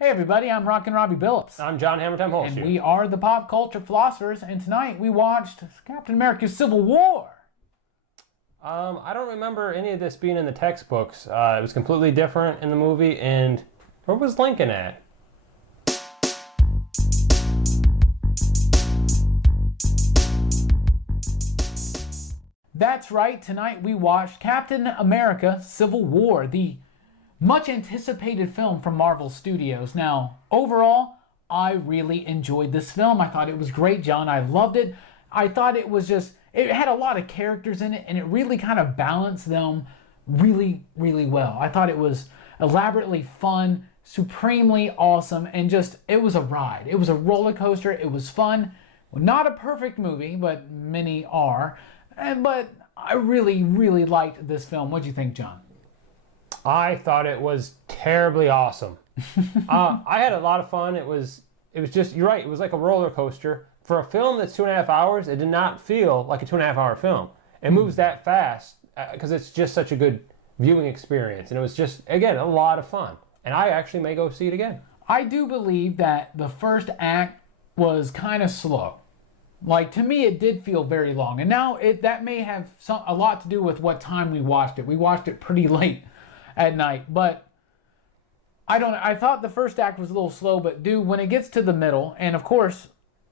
Hey everybody, I'm Rockin' Robbie Billups. I'm John Hammertime Holshoe. And we are the Pop Culture Philosophers, and tonight we watched Captain America's Civil War. I don't remember any of this being in the textbooks. It was completely different in the movie, and where was Lincoln at? That's right, tonight we watched Captain America Civil War, the much anticipated film from Marvel Studios. Now, overall, I really enjoyed this film. I thought it was great, John. I loved it. I thought it was just, it had a lot of characters in it, and it really kind of balanced them really, really well. I thought it was elaborately fun, supremely awesome, and just, it was a ride. It was a roller coaster. It was fun. Not a perfect movie, but many are. But I really, really liked this film. What do you think, John? I thought it was terribly awesome. I had a lot of fun. It was just, you're right, it was like a roller coaster. For a film that's 2.5 hours, it did not feel like a 2.5 hour film. It moves that fast because it's just such a good viewing experience. And it was just, again, a lot of fun. And I actually may go see it again. I do believe that the first act was kind of slow. Like, to me, it did feel very long. And now that may have a lot to do with what time we watched it. We watched it pretty late at night. But I thought the first act was a little slow, but when it gets to the middle, and of course,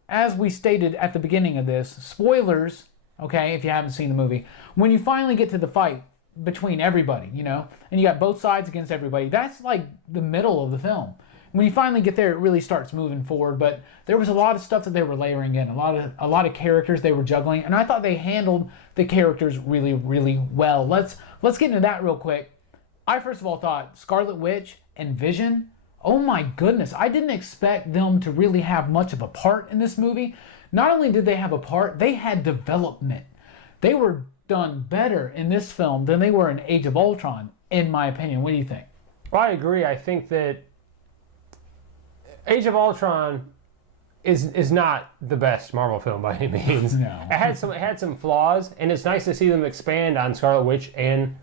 as we stated at the beginning of this, spoilers, okay, if you haven't seen the movie, when you finally get to the fight between everybody, and you got both sides against everybody, that's like the middle of the film. When you finally get there, it really starts moving forward. But there was a lot of stuff that they were layering in, a lot of characters they were juggling, and I thought they handled the characters really, really well. Let's get into that real quick. I first of all thought Scarlet Witch and Vision, oh my goodness, I didn't expect them to really have much of a part in this movie. Not only did they have a part, they had development. They were done better in this film than they were in Age of Ultron, in my opinion. What do you think? Well, I agree. I think that Age of Ultron is not the best Marvel film by any means. No. It had some flaws, and it's nice to see them expand on Scarlet Witch and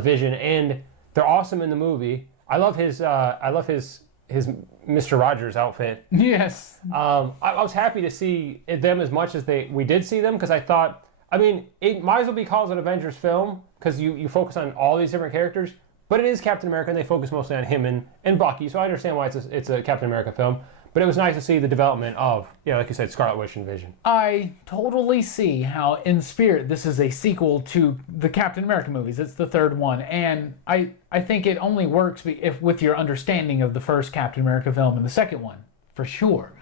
Vision, and they're awesome in the movie. I love his Mr. Rogers outfit. Yes. I was happy to see them as much as we did see them, because I thought, it might as well be called an Avengers film, because you focus on all these different characters, but it is Captain America, and they focus mostly on him and Bucky, so I understand why it's a Captain America film. But it was nice to see the development of, like you said, Scarlet Witch and Vision. I totally see how, in spirit, this is a sequel to the Captain America movies. It's the third one. And I think it only works with your understanding of the first Captain America film and the second one, for sure.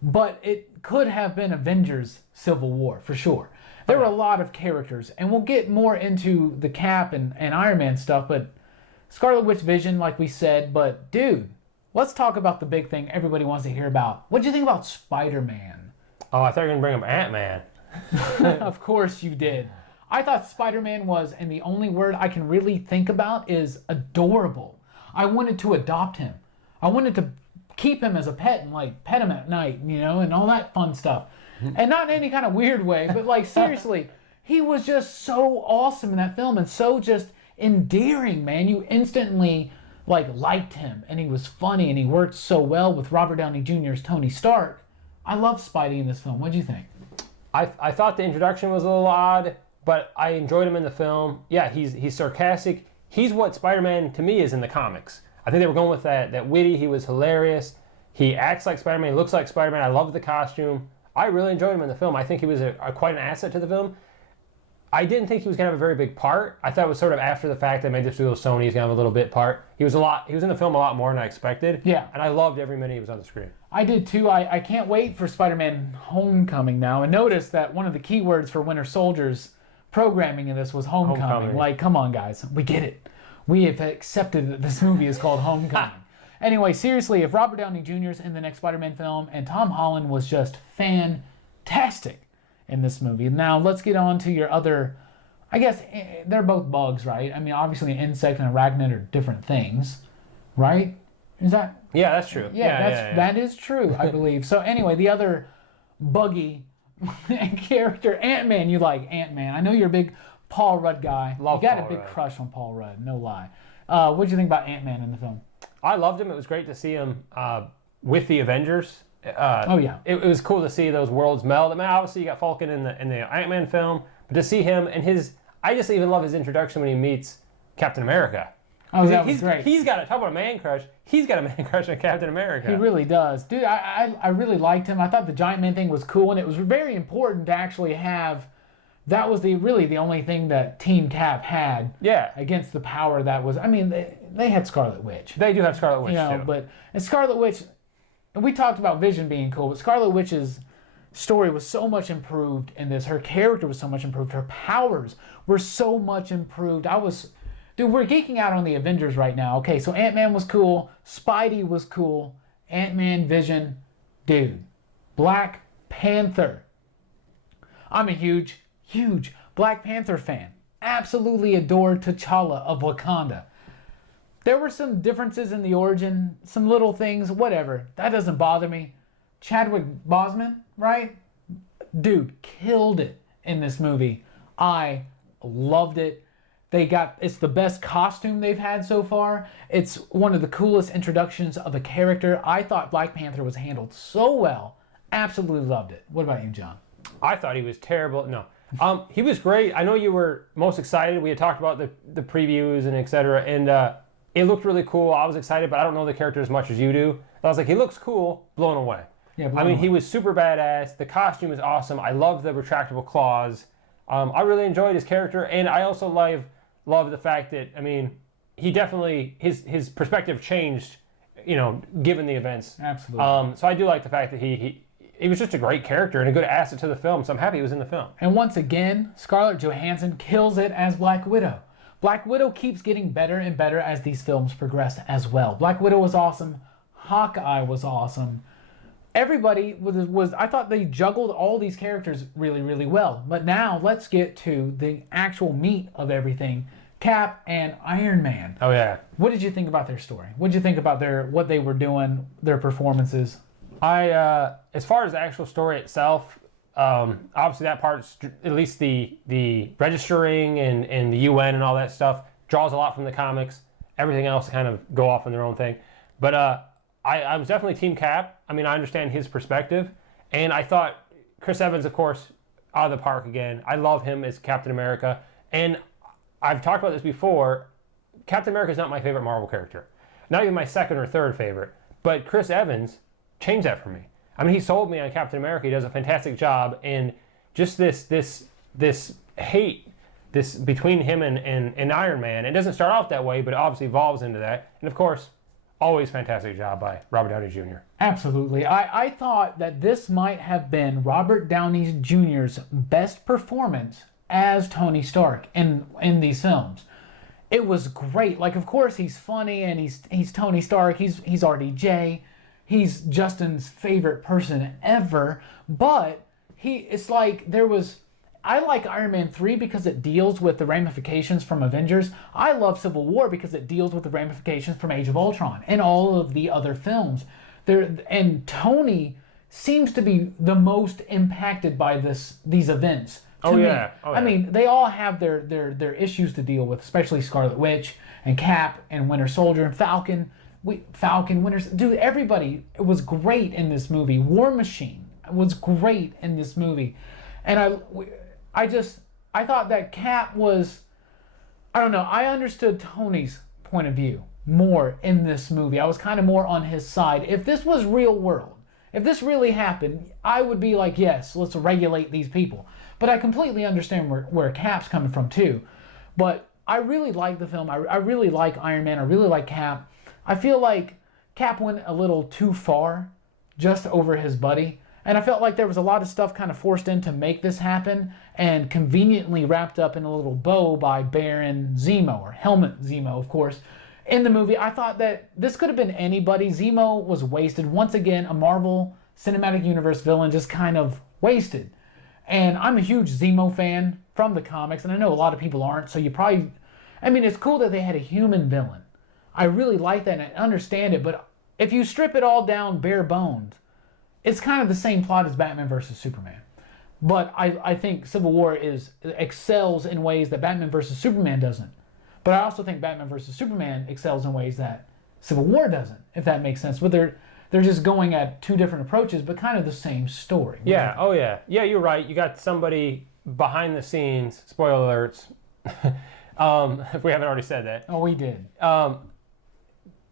But it could have been Avengers Civil War, for sure. There were a lot of characters, and we'll get more into the Cap and Iron Man stuff, but Scarlet Witch, Vision, like we said, but dude, let's talk about the big thing everybody wants to hear about. What do you think about Spider-Man? Oh, I thought you were going to bring up Ant-Man. Of course you did. I thought Spider-Man was, and the only word I can really think about is adorable. I wanted to adopt him. I wanted to keep him as a pet and pet him at night, and all that fun stuff. And not in any kind of weird way, but seriously, he was just so awesome in that film and so just endearing, man. You instantly liked him, and he was funny, and he worked so well with Robert Downey Jr.'s Tony Stark. I love Spidey in this film. What do you think? I thought the introduction was a little odd, but I enjoyed him in the film. Yeah, he's sarcastic. He's what Spider-Man to me is in the comics. I think they were going with that witty. He was hilarious. He acts like Spider-Man. He looks like Spider-Man. I love the costume. I really enjoyed him in the film. I think he was quite an asset to the film. I didn't think he was going to have a very big part. I thought it was sort of after the fact they made this deal with Sony. He's going to have a little bit part. He was in the film a lot more than I expected. Yeah. And I loved every minute he was on the screen. I did too. I can't wait for Spider-Man Homecoming now. And notice that one of the keywords for Winter Soldier's programming in this was homecoming. Come on, guys. We get it. We have accepted that this movie is called Homecoming. Anyway, seriously, if Robert Downey Jr. is in the next Spider-Man film, and Tom Holland was just fantastic in this movie. Now, let's get on to your other, I guess, they're both bugs, right? Obviously, an insect and arachnid are different things, right? Is that? Yeah, that's true. Yeah, that is true, I believe. So anyway, the other buggy character, Ant-Man, you like Ant-Man. I know you're a big Paul Rudd guy. Love you got Paul a big Rudd. crush on Paul Rudd, no lie. What did you think about Ant-Man in the film? I loved him. It was great to see him with the Avengers. Oh yeah, it was cool to see those worlds meld. I mean, obviously you got Falcon in the Ant-Man film, but to see him and I just even love his introduction when he meets Captain America. Oh, that was great. He's got talk about a man crush. He's got a man crush on Captain America. He really does. Dude, I really liked him. I thought the Giant Man thing was cool, and it was very important to actually have. That was really the only thing that Team Cap had. Yeah. Against the power that was. I mean, they had Scarlet Witch. They do have Scarlet Witch too. But and Scarlet Witch, and we talked about Vision being cool, but Scarlet Witch's story was so much improved in this. Her character was so much improved. Her powers were so much improved. Dude, we're geeking out on the Avengers right now. Okay, so Ant-Man was cool. Spidey was cool. Ant-Man, Vision. Dude, Black Panther. I'm a huge Black Panther fan. Absolutely adored T'Challa of Wakanda. There were some differences in the origin, some little things, whatever. That doesn't bother me. Chadwick Boseman, right? Dude, killed it in this movie. I loved it. It's the best costume they've had so far. It's one of the coolest introductions of a character. I thought Black Panther was handled so well. Absolutely loved it. What about you, John? I thought he was terrible. No. He was great. I know you were most excited. We had talked about the previews and et cetera, and it looked really cool. I was excited, but I don't know the character as much as you do. I was like, he looks cool, blown away. Yeah, he was super badass. The costume is awesome. I love the retractable claws. I really enjoyed his character, and I also love the fact that, he definitely, his perspective changed, given the events. Absolutely. So I do like the fact that he was just a great character and a good asset to the film, so I'm happy he was in the film. And once again, Scarlett Johansson kills it as Black Widow. Black Widow keeps getting better and better as these films progress as well. Black Widow was awesome. Hawkeye was awesome. Everybody I thought they juggled all these characters really, really well. But now let's get to the actual meat of everything. Cap and Iron Man. Oh yeah. What did you think about their story? What did you think about what they were doing, their performances? As far as the actual story itself, obviously that part, at least the registering and the UN and all that stuff, draws a lot from the comics. Everything else kind of go off on their own thing. But I was definitely Team Cap. I understand his perspective. And I thought Chris Evans, of course, out of the park again. I love him as Captain America. And I've talked about this before. Captain America is not my favorite Marvel character. Not even my second or third favorite. But Chris Evans changed that for me. He sold me on Captain America. He does a fantastic job. And just this hate between him and Iron Man. It doesn't start off that way, but it obviously evolves into that. And of course, always fantastic job by Robert Downey Jr. Absolutely. I thought that this might have been Robert Downey Jr.'s best performance as Tony Stark in these films. It was great. Like, of course, he's funny and he's Tony Stark. He's RDJ. He's Justin's favorite person ever. But it's like I like Iron Man 3 because it deals with the ramifications from Avengers. I love Civil War because it deals with the ramifications from Age of Ultron and all of the other films. And Tony seems to be the most impacted by these events. Oh yeah. They all have their issues to deal with, especially Scarlet Witch and Cap and Winter Soldier and Falcon. Dude, everybody was great in this movie. War Machine was great in this movie. And I thought that Cap was, I don't know, I understood Tony's point of view more in this movie. I was kind of more on his side. If this was real world, if this really happened, I would be like, yes, let's regulate these people. But I completely understand where Cap's coming from too. But I really like the film. I really like Iron Man. I really like Cap. I feel like Cap went a little too far just over his buddy. And I felt like there was a lot of stuff kind of forced in to make this happen and conveniently wrapped up in a little bow by Baron Zemo, or Helmut Zemo, of course. In the movie, I thought that this could have been anybody. Zemo was wasted. Once again, a Marvel Cinematic Universe villain just kind of wasted. And I'm a huge Zemo fan from the comics, and I know a lot of people aren't, so you probably... it's cool that they had a human villain. I really like that, and I understand it, but if you strip it all down bare bones, it's kind of the same plot as Batman versus Superman. But I think Civil War excels in ways that Batman versus Superman doesn't. But I also think Batman versus Superman excels in ways that Civil War doesn't, if that makes sense. But they're just going at two different approaches, but kind of the same story. Yeah. Oh yeah. Yeah, you're right. You got somebody behind the scenes. Spoiler alerts. If we haven't already said that. Oh, we did.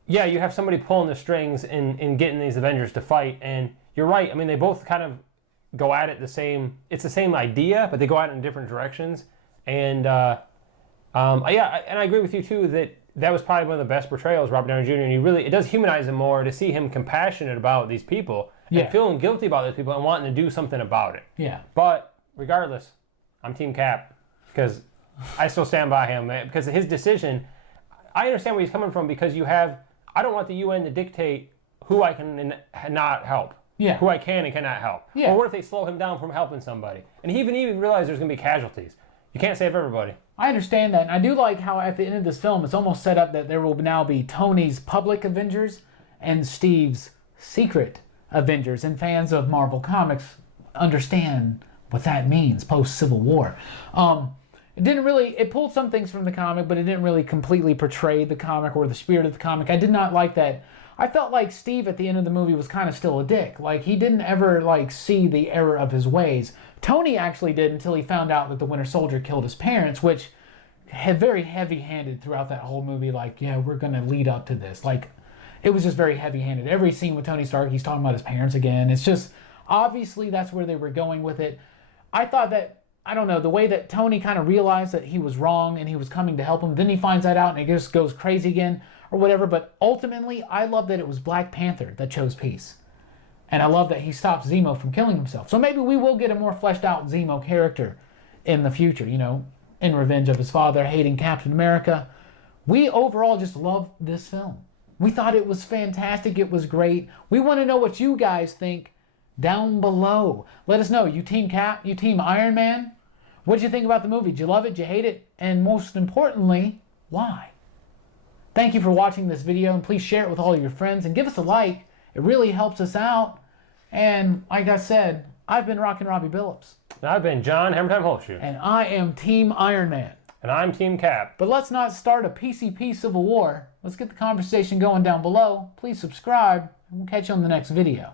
Yeah, you have somebody pulling the strings in getting these Avengers to fight, and you're right. I mean, they both kind of go at it the same. It's the same idea, but they go at it in different directions. And yeah, and I agree with you too that was probably one of the best portrayals, Robert Downey Jr. And it does humanize him more to see him compassionate about these people and feeling guilty about these people and wanting to do something about it. Yeah. But regardless, I'm Team Cap because I still stand by him, man, because his decision. I understand where he's coming from because I don't want the UN to dictate who I can and not help. Yeah. Who I can and cannot help. Yeah. Or what if they slow him down from helping somebody? And he even realized there's going to be casualties. You can't save everybody. I understand that. And I do like how at the end of this film, it's almost set up that there will now be Tony's public Avengers and Steve's secret Avengers. And fans of Marvel Comics understand what that means post-Civil War. It pulled some things from the comic, but it didn't really completely portray the comic or the spirit of the comic. I did not like that. I felt like Steve at the end of the movie was kind of still a dick. Like, he didn't ever, see the error of his ways. Tony actually did until he found out that the Winter Soldier killed his parents, which had very heavy-handed throughout that whole movie. We're going to lead up to this. It was just very heavy-handed. Every scene with Tony Stark, he's talking about his parents again. It's just, obviously, that's where they were going with it. I thought that, I don't know, the way that Tony kind of realized that he was wrong and he was coming to help him, then he finds that out and he just goes crazy again or whatever. But ultimately, I love that it was Black Panther that chose peace. And I love that he stopped Zemo from killing himself. So maybe we will get a more fleshed out Zemo character in the future, in revenge of his father hating Captain America. We overall just love this film. We thought it was fantastic. It was great. We want to know what you guys think down below. Let us know. You Team Cap? You Team Iron Man? What did you think about the movie? Did you love it? Did you hate it? And most importantly, why? Thank you for watching this video, and please share it with all your friends and give us a like. It really helps us out. And like I said, I've been Rockin' Robbie Billups. And I've been John Hammertime Holshoe. And I am Team Iron Man. And I'm Team Cap. But let's not start a PCP Civil War. Let's get the conversation going down below. Please subscribe, and we'll catch you on the next video.